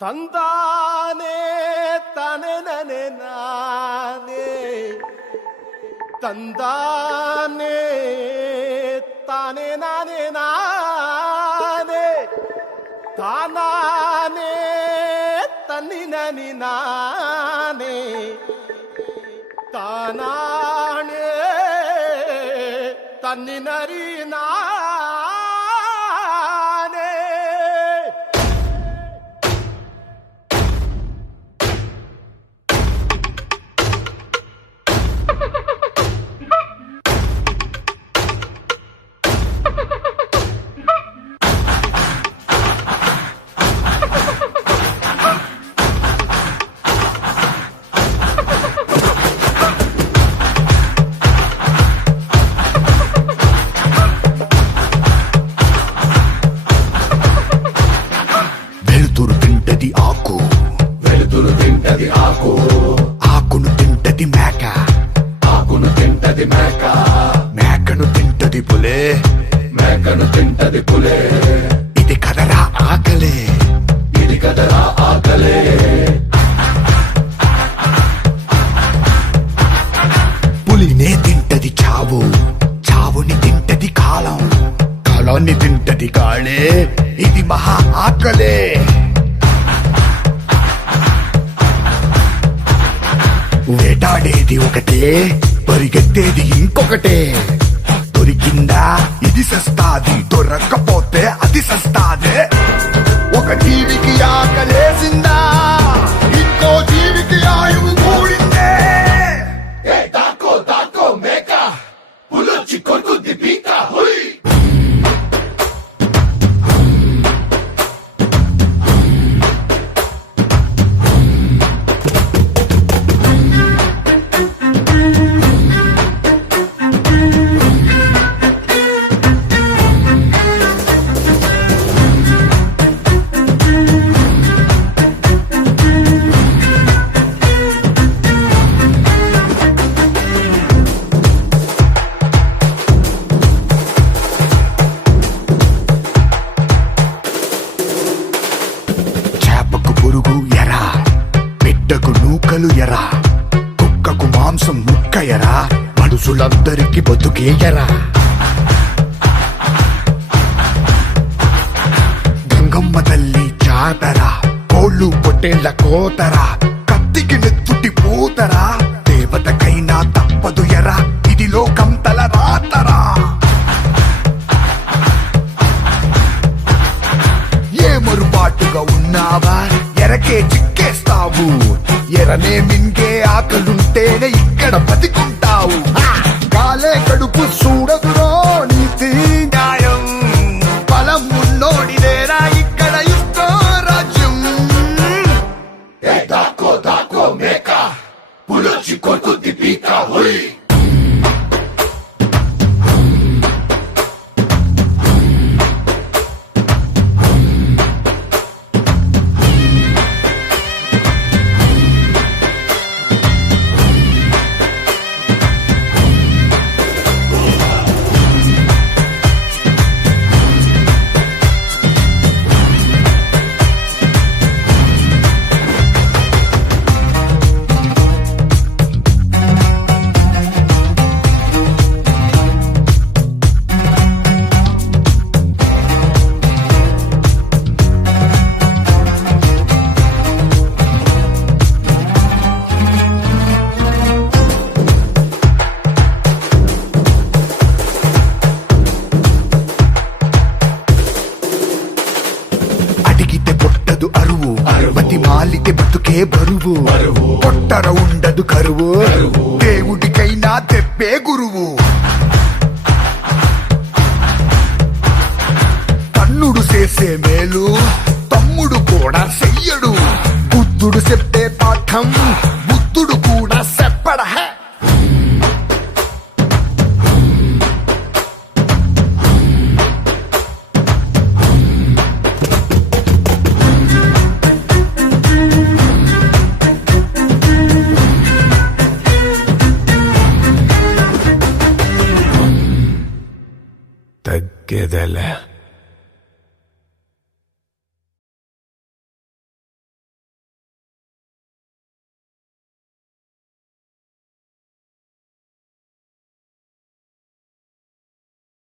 ತಂದಾನೆ ತಾನೆ ನನೆ ನಾನೇ ತಂದಾನೆ ತಾನೆ ನಾನೇ ನಾನೇ ತಾನಾನೆ ತನ್ನಿ ನನಿ ನಾನೇ ತಾನಾಣೆ ತನ್ನಿ ನರಿ వెలుతురు తింటది ఆకు ఆకును తింటది మేక ఆకును తింటది మేక మేకను తింటది పులే మేకను తింటది పులే ఇది కదరా ఆకలే ఇది కదరా ఆకలే పులినే తింటది చావు చావుని తింటది కాలం కాలాన్ని తింటది కాళే ఇది మహా ఆకలే వేటాడేది ఒకటే పరిగెత్తేది ఇంకొకటే దొరికిందా ఇది సస్తాది దొరక్కపోతే అది సస్తాదే ఒక జీవికి ఆకలేసిందా ఇంకో జీవికి ఆయువు కూడిందే దాకో దాకో మేక పులొచ్చి కొరుకుద్ది పీక హుయ్ పురుగు ఎరా బిడ్డకు నూకలు ఎరా కుక్కకు మాంసం ముక్క ఎరా మనుషులందరికీ బతుకే ఎరా గంగమ్మ తల్లి జాతరా కోళ్ళు పొట్టేళ్ల కోతరా కత్తికి నెత్తుటి పూతరా దేవతకైనా తప్పదు ఎరా ఇది లోకం తల రాతరా ఏ మరుపాటుగా ఉన్నావా ఎరకే చిక్కేస్తావు ఎరనే మింగే ఆకలుంటేనే ఇక్కడ బతికుంటావు కాలే కడుపు చూడదురో నీతి న్యాయం బలం ఉన్నోడిదేరా ఇక్కడ ఇష్టో రాజ్యం దాకో దాకో మేక పులొచ్చి కొరుకుద్ది పీక హుయ్ అరువు బతి మాలితే బతుకే బరువు పొట్టర ఉండదు కరువు దేవుడికైనా తెప్పే గురువు తన్నుడు చేసే మేలు తమ్ముడు కూడా చెయ్యడు బుద్ధుడు చెప్పే పాఠం బుద్ధుడు కూడా చెప్పడ తగ్గేదలే.